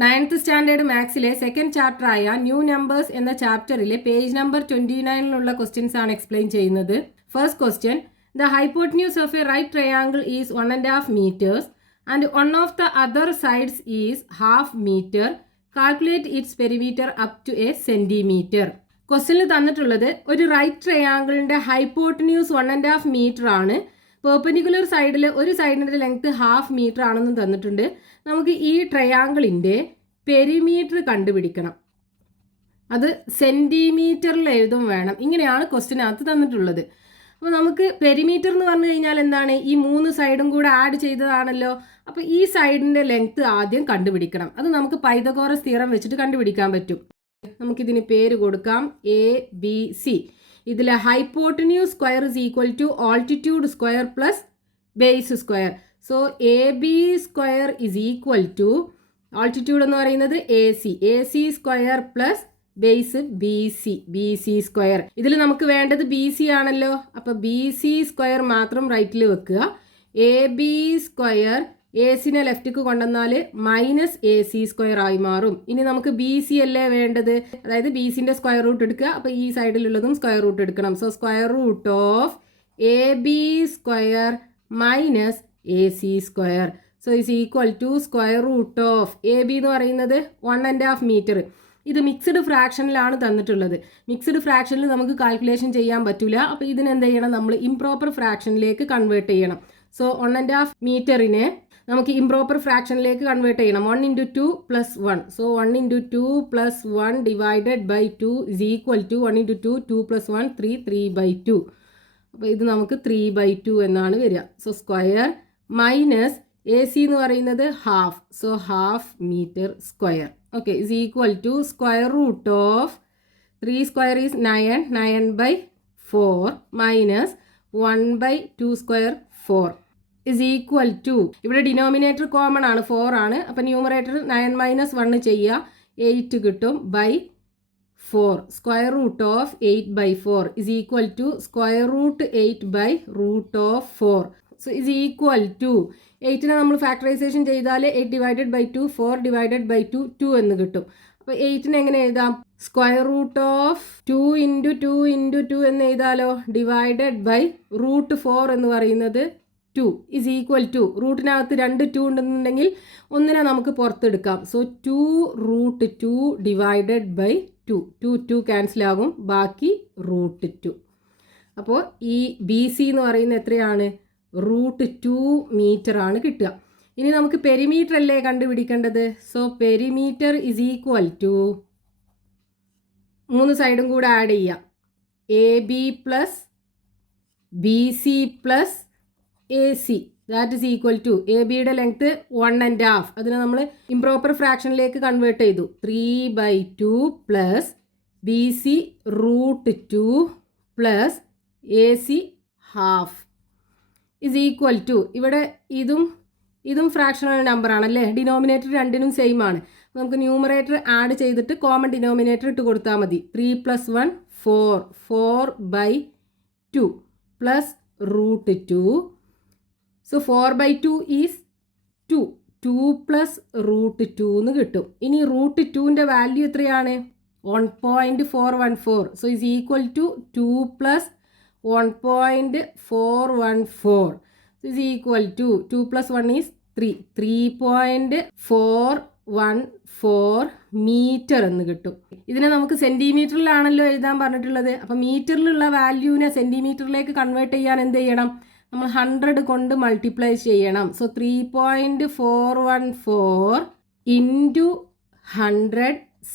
9th standard മാത്സിലെ second chapter ആയ new numbers എന്ന ചാപ്റ്ററിലെ പേജ് നമ്പർ 29 ക്വസ്റ്റ്യൻസ് ആണ് എക്സ്പ്ലെയിൻ ചെയ്യുന്നത്. First question, the hypotenuse of a right triangle is 1.5 meters and one of the other sides is half meter. Calculate its perimeter up to a centimeter. ക്വസ്റ്റ്യനിൽ തന്നിട്ടുള്ളത് ഒരു right ട്രയാങ്കിളിന്റെ hypotenuse 1.5 meter ആണ്. Perpendicular സൈഡിൽ ഒരു സൈഡിൻ്റെ length 1/2 meter ആണെന്നും തന്നിട്ടുണ്ട്. നമുക്ക് ഈ ട്രയാങ്കിളിൻ്റെ പെരിമീറ്റർ കണ്ടുപിടിക്കണം. അത് സെൻറ്റിമീറ്ററിൽ എഴുതും വേണം. ഇങ്ങനെയാണ് ക്വസ്റ്റ്യനകത്ത് തന്നിട്ടുള്ളത്. അപ്പോൾ നമുക്ക് പെരിമീറ്റർ എന്ന് പറഞ്ഞു കഴിഞ്ഞാൽ എന്താണ്? ഈ 3 സൈഡും കൂടെ ആഡ് ചെയ്തതാണല്ലോ. അപ്പോൾ ഈ സൈഡിൻ്റെ ലെങ്ത് ആദ്യം കണ്ടുപിടിക്കണം. അത് നമുക്ക് പൈതഗോറസ് തിയറം വെച്ചിട്ട് കണ്ടുപിടിക്കാൻ പറ്റും. നമുക്കിതിന് പേര് കൊടുക്കാം ABC. ഇതിലെ hypotenuse square is equal to altitude square plus base square. So AB square is equal to altitude എന്ന് പറയുന്നത് AC square plus base BC square. ഇതിൽ നമുക്ക് വേണ്ടത് BC ആണല്ലോ. അപ്പോൾ BC സ്ക്വയർ മാത്രം റൈറ്റിൽ വെക്കുക. AB സ്ക്വയർ എസിനെ ലെഫ്റ്റിക്ക് കൊണ്ടുവന്നാൽ -AC സ്ക്വയർ ആയി മാറും. ഇനി നമുക്ക് BC അല്ലേ വേണ്ടത്, അതായത് BCന്റെ സ്ക്വയർ റൂട്ട് എടുക്കുക. അപ്പോൾ ഈ സൈഡിലുള്ളതും സ്ക്വയർ റൂട്ട് എടുക്കണം. So square root of AB square minus AC square. So is equal to square root of AB എന്ന് പറയുന്നത് 1.5 meter. ഇത് മിക്സ്ഡ് ഫ്രാക്ഷനിലാണ് തന്നിട്ടുള്ളത്. മിക്സ്ഡ് ഫ്രാക്ഷനിൽ നമുക്ക് കാൽക്കുലേഷൻ ചെയ്യാൻ പറ്റില്ല. അപ്പോൾ ഇതിനെന്ത് ചെയ്യണം? നമ്മൾ ഇംപ്രോപ്പർ ഫ്രാക്ഷനിലേക്ക് കൺവേർട്ട് ചെയ്യണം. സോ 1.5 meterനെ നമുക്ക് ഇംപ്രോപ്പർ ഫ്രാക്ഷനിലേക്ക് കൺവേർട്ട് ചെയ്യണം. 1 × 2 + 1. So 1 × 2 + 1 divided by 2 is equal to 1 × 2 2 + 1 3 3/2. അപ്പോൾ ഇത് നമുക്ക് 3/2 എന്നാണ് വരിക. സോ സ്ക്വയർ മൈനസ് AC എന്ന് പറയുന്നത് 1/2. So 1/2 meter square. Okay, is equal to square root of 3 square is 9/4 minus 1/2 square 4 is equal to, ഇവിടെ ഡിനോമിനേറ്റർ കോമൺ ആണ്, 4 ആണ്. അപ്പം ന്യൂമറേറ്റർ 9 - 1 ചെയ്യുക, 8 കിട്ടും by 4. Square root of 8/4 is equal to square root 8/√4. So is equal to 8നെ നമ്മൾ factorisation ചെയ്താൽ 8 divided by 2 4 divided by 2 2 എന്ന് കിട്ടും. അപ്പോൾ 8നെ എങ്ങനെ എഴുതാം? സ്ക്വയർ റൂട്ട് ഓഫ് 2 × 2 × 2 എന്ന് എഴുതാലോ, ഡിവൈഡഡ് ബൈ √4 എന്ന് പറയുന്നത് 2 ഇസ് ഈക്വൽ ടു, റൂട്ടിനകത്ത് 2 2 ഉണ്ടെന്നുണ്ടെങ്കിൽ ഒന്നിനെ നമുക്ക് പുറത്തെടുക്കാം. സോ 2√2 ഡിവൈഡഡ് ബൈ 2 2 2 ക്യാൻസൽ ആകും, ബാക്കി √2. അപ്പോൾ ഈ BC എന്ന് പറയുന്നത് എത്രയാണ്? √2 meter ആണ് കിട്ടുക. ഇനി നമുക്ക് പെരിമീറ്റർ അല്ലേ കണ്ടുപിടിക്കേണ്ടത്. So perimeter is equal to 3 സൈഡും കൂടെ ആഡ് ചെയ്യാം. AB plus BC plus AC that is equal to, ABയുടെ ലെങ്ത് 1.5, അതിനെ നമ്മൾ ഇംപ്രോപ്പർ ഫ്രാക്ഷനിലേക്ക് കൺവേർട്ട് ചെയ്തു. 3/2 plus BC √2 plus AC 1/2 is equal to, ഇവിടെ ഇതും ഫ്രാക്ഷണൽ നമ്പർ ആണല്ലേ, ഡിനോമിനേറ്റർ രണ്ടിനും സെയിം ആണ്. നമുക്ക് ന്യൂമറേറ്റർ ആഡ് ചെയ്തിട്ട് കോമൺ ഡിനോമിനേറ്റർ ഇട്ട് കൊടുത്താൽ മതി. 3 + 1 4 4/2 പ്ലസ് √2. സോ 4/2 ഈസ് 2 2 പ്ലസ് √2 എന്ന് കിട്ടും. ഇനി √2ൻ്റെ വാല്യൂ എത്രയാണ്? 1.414. So is equal to 2 plus 1.414 is equal to 2 + 1 is 3 3.414 meter എന്ന് കിട്ടും. ഇതിനെ നമുക്ക് സെൻറ്റിമീറ്ററിലാണല്ലോ എഴുതാൻ പറഞ്ഞിട്ടുള്ളത്. അപ്പം മീറ്ററിലുള്ള വാല്യൂവിനെ സെൻറ്റിമീറ്ററിലേക്ക് കൺവേർട്ട് ചെയ്യാൻ എന്ത് ചെയ്യണം? നമ്മൾ 100 കൊണ്ട് മൾട്ടിപ്ലൈ ചെയ്യണം. സോ 3.414 × 100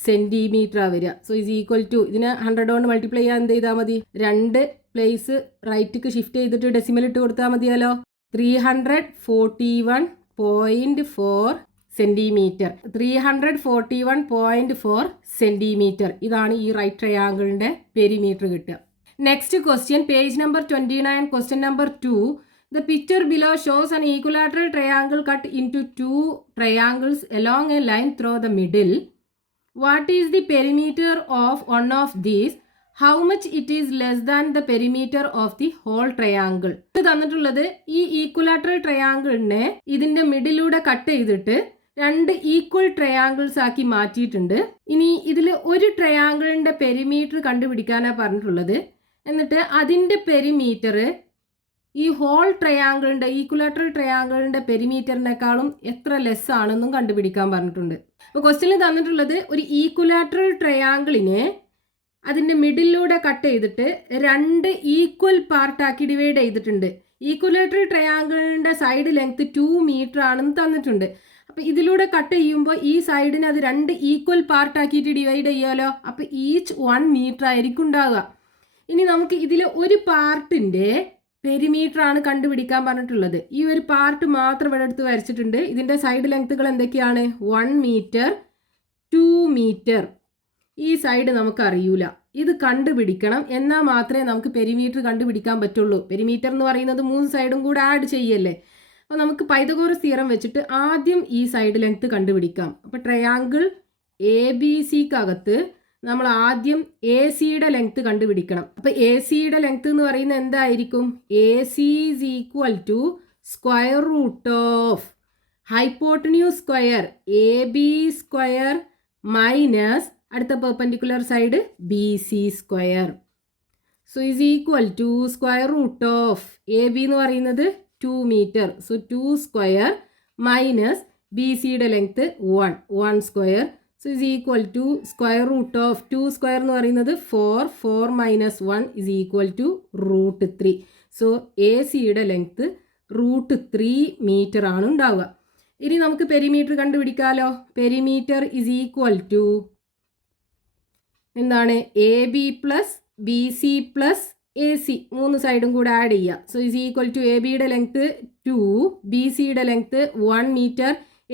സെൻറ്റിമീറ്റർ വരിക. സോ ഇസ് ഈക്വൽ ടു, ഇതിനെ 100 കൊണ്ട് മൾട്ടിപ്ലൈ ചെയ്യാൻ എന്ത് ചെയ്താൽ മതി? 2 പ്ലേസ് റൈറ്റിക്ക് ഷിഫ്റ്റ് ചെയ്തിട്ട് ഡെസിമൽ ഇട്ട് കൊടുത്താൽ മതിയല്ലോ. 341.4 സെൻറ്റിമീറ്റർ. 341.4 സെൻറ്റിമീറ്റർ. ഇതാണ് ഈ റൈറ്റ് ട്രയാങ്കിളിൻ്റെ പെരിമീറ്റർ കിട്ടുക. Next question, page number 29, question number 2. The picture below shows an equilateral triangle cut into 2 triangles along a line through the middle. What is the perimeter of one of these? How much it is less than the perimeter of the whole triangle? ഇത് തന്നിട്ടുള്ളത് ഈ equilateral ട്രയാങ്കിളിനെ ഇതിൻ്റെ മിഡിലൂടെ cut ചെയ്തിട്ട് 2 equal triangles ആക്കി മാറ്റിയിട്ടുണ്ട്. ഇനി ഇതിൽ ഒരു ട്രയാങ്കിളിൻ്റെ പെരിമീറ്റർ കണ്ടുപിടിക്കാനാണ് പറഞ്ഞിട്ടുള്ളത്. എന്നിട്ട് അതിൻ്റെ പെരിമീറ്റർ ഈ ഹോൾ ട്രയാങ്കിളിൻ്റെ ഈക്വലാറ്ററൽ ട്രയാങ്കിളിൻ്റെ പെരിമീറ്ററിനേക്കാളും എത്ര ലെസ് ആണെന്നും കണ്ടുപിടിക്കാൻ പറഞ്ഞിട്ടുണ്ട്. അപ്പോൾ ക്വസ്റ്റ്യനിൽ തന്നിട്ടുള്ളത് ഒരു ഈക്വലാറ്ററൽ ട്രയാങ്കിളിനെ അതിൻ്റെ മിഡിലൂടെ കട്ട് ചെയ്തിട്ട് 2 ഈക്വൽ പാർട്ടാക്കി ഡിവൈഡ് ചെയ്തിട്ടുണ്ട്. ഈക്വലാറ്ററൽ ട്രയാങ്കിളിൻ്റെ സൈഡ് ലെങ്ത് 2 മീറ്റർ ആണെന്ന് തന്നിട്ടുണ്ട്. അപ്പോൾ ഇതിലൂടെ കട്ട് ചെയ്യുമ്പോൾ ഈ സൈഡിനെ അത് 2 ഈക്വൽ പാർട്ടാക്കിയിട്ട് ഡിവൈഡ് ചെയ്യാമല്ലോ. അപ്പോൾ ഈച്ച് 1 മീറ്റർ ആയിരിക്കും ഉണ്ടാവുക. ഇനി നമുക്ക് ഇതിൽ ഒരു പാർട്ടിൻ്റെ പെരിമീറ്റർ ആണ് കണ്ടുപിടിക്കാൻ പറഞ്ഞിട്ടുള്ളത്. ഈ ഒരു പാർട്ട് മാത്രം ഇവിടെ എടുത്ത് വരച്ചിട്ടുണ്ട്. ഇതിൻ്റെ സൈഡ് ലെങ്ത്തുകൾ എന്തൊക്കെയാണ്? 1 മീറ്റർ, 2 മീറ്റർ. ഈ സൈഡ് നമുക്ക് അറിയൂല. ഇത് കണ്ടുപിടിക്കണം. എന്നാൽ മാത്രമേ നമുക്ക് പെരിമീറ്റർ കണ്ടുപിടിക്കാൻ പറ്റുള്ളൂ. പെരിമീറ്റർ എന്ന് പറയുന്നത് 3 സൈഡും കൂടെ ആഡ് ചെയ്യല്ലേ. അപ്പോൾ നമുക്ക് പൈതഗോറസ് തിയറം വെച്ചിട്ട് ആദ്യം ഈ സൈഡ് ലെങ്ത് കണ്ടുപിടിക്കാം. അപ്പോൾ ട്രയാങ്കിൾ ABC-ക്കകത്ത് നമ്മൾ ആദ്യം AC-യുടെ ലെങ്ത് കണ്ടുപിടിക്കണം. അപ്പോൾ AC-യുടെ ലെങ്ത് എന്ന് പറയുന്നത് എന്തായിരിക്കും? AC is equal to square root of hypotenuse square AB square minus അടുത്ത perpendicular side BC square. So is equal to square root of AB എന്ന് പറയുന്നത് 2 മീറ്റർ. സോ 2 സ്ക്വയർ മൈനസ് BC-യുടെ length 1 square. So is equal to square root of 2 square എന്ന് പറയുന്നത് 4 minus 1 is equal to √3. So AC-യുടെ length √3 metre ആണ് ഉണ്ടാവുക. ഇനി നമുക്ക് പെരിമീറ്റർ കണ്ടുപിടിക്കാമല്ലോ. പെരിമീറ്റർ ഈസ് ഈക്വൽ ടു എന്താണ്? AB plus BC plus AC 3 സൈഡും കൂടെ ആഡ് ചെയ്യുക. സോ ഈസ് ഈക്വൽ ടു AB-യുടെ ലെങ്ത് 2, BC-യുടെ ലെങ്ത് 1 മീറ്റർ,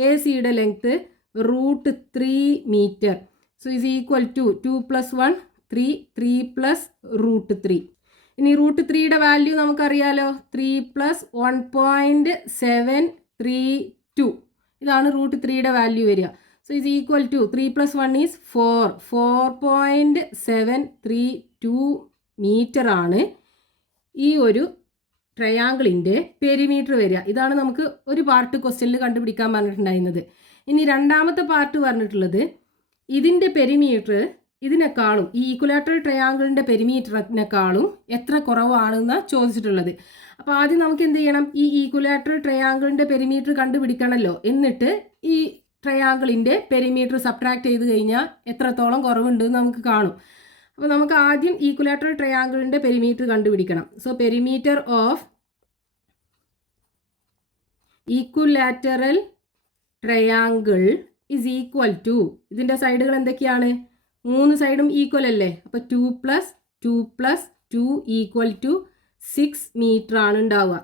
AC-യുടെ length √3 metre. So is equal to 2 plus 1 3, 3 plus √3. ഇനി √3യുടെ വാല്യൂ നമുക്കറിയാലോ. 3 പ്ലസ് 1.732 ഇതാണ് √3യുടെ വാല്യൂ വരിക. So is equal to 3 plus 1 is 4.732 metre ആണ് ഈ ഒരു ട്രയാങ്കിളിൻ്റെ പെരിമീറ്റർ വരിക. ഇതാണ് നമുക്ക് ഒരു പാർട്ട് ക്വസ്റ്റ്യനിൽ കണ്ടുപിടിക്കാൻ പറഞ്ഞിട്ടുണ്ടായിരുന്നത്. ഇനി രണ്ടാമത്തെ പാർട്ട് പറഞ്ഞിട്ടുള്ളത് ഇതിൻ്റെ പെരിമീറ്റർ ഇതിനേക്കാളും ഈ ഈക്വലാറ്ററൽ ട്രയാങ്കിളിൻ്റെ പെരിമീറ്ററിനേക്കാളും എത്ര കുറവാണെന്ന് ചോദിച്ചിട്ടുള്ളത്. അപ്പോൾ ആദ്യം നമുക്ക് എന്ത് ചെയ്യണം? ഈ ഈക്വലാറ്ററൽ ട്രയാങ്കിളിൻ്റെ പെരിമീറ്റർ കണ്ടുപിടിക്കണമല്ലോ. എന്നിട്ട് ഈ ട്രയാങ്കിളിൻ്റെ പെരിമീറ്റർ സബ്ട്രാക്ട് ചെയ്ത് കഴിഞ്ഞാൽ എത്രത്തോളം കുറവുണ്ടെന്ന് നമുക്ക് കാണും. അപ്പോൾ നമുക്ക് ആദ്യം ഈക്വലാറ്ററൽ ട്രയാങ്കിളിൻ്റെ പെരിമീറ്റർ കണ്ടുപിടിക്കണം. So perimeter of equilateral triangle is equal to ഇതിൻ്റെ സൈഡുകൾ എന്തൊക്കെയാണ്? 3 സൈഡും ഈക്വൽ അല്ലേ. അപ്പോൾ 2 plus 2 plus 2 equal to 6 metre ആണ് ഉണ്ടാവുക.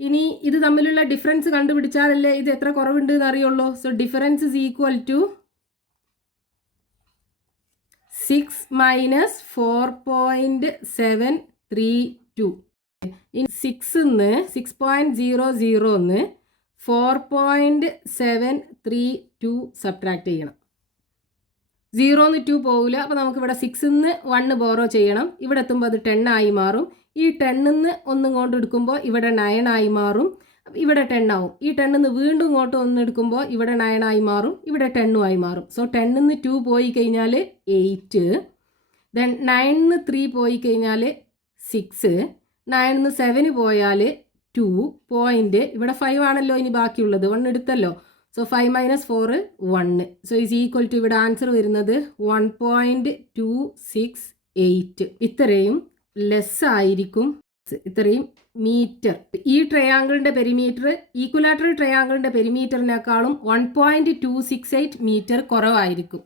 ഇനി ഇത് തമ്മിലുള്ള ഡിഫറൻസ് കണ്ടുപിടിച്ചാലല്ലേ ഇത് എത്ര കുറവുണ്ട് എന്ന് അറിയുള്ളൂ. So difference is equal to 6 minus 4.732. ഇനി 6.00 4.732 സബ്ട്രാക്ട് ചെയ്യണം. 0 2 പോവില്ല. അപ്പോൾ നമുക്കിവിടെ 6 1 ബോറോ ചെയ്യണം. ഇവിടെ എത്തുമ്പോൾ അത് 10 ആയി മാറും. ഈ 10 1 കൊണ്ട് എടുക്കുമ്പോൾ ഇവിടെ 9 ആയി മാറും. ഇവിടെ 10 ആവും. ഈ 10 വീണ്ടും ഇങ്ങോട്ട് 1 എടുക്കുമ്പോൾ ഇവിടെ 9 ആയി മാറും. ഇവിടെ 10 ആയി മാറും. സോ 10 2 പോയി കഴിഞ്ഞാൽ 8. ദെൻ 9 3 പോയി കഴിഞ്ഞാൽ 6. 9 7 പോയാൽ 2 പോയിന്റ്. ഇവിടെ 5 ആണല്ലോ ഇനി ബാക്കിയുള്ളത്. 1 എടുത്തല്ലോ. So 5 minus 4 1. So is equal to ഇവിടെ ആൻസർ വരുന്നത് 1.268. ഇത്രയും ലെസ് ആയിരിക്കും. ഇത്രയും മീറ്റർ. ഈ ട്രയാങ്കിളിൻ്റെ പെരിമീറ്റർ ഈക്വലാറ്ററൽ ട്രയാങ്കിളിൻ്റെ പെരിമീറ്ററിനേക്കാളും 1.268 മീറ്റർ കുറവായിരിക്കും.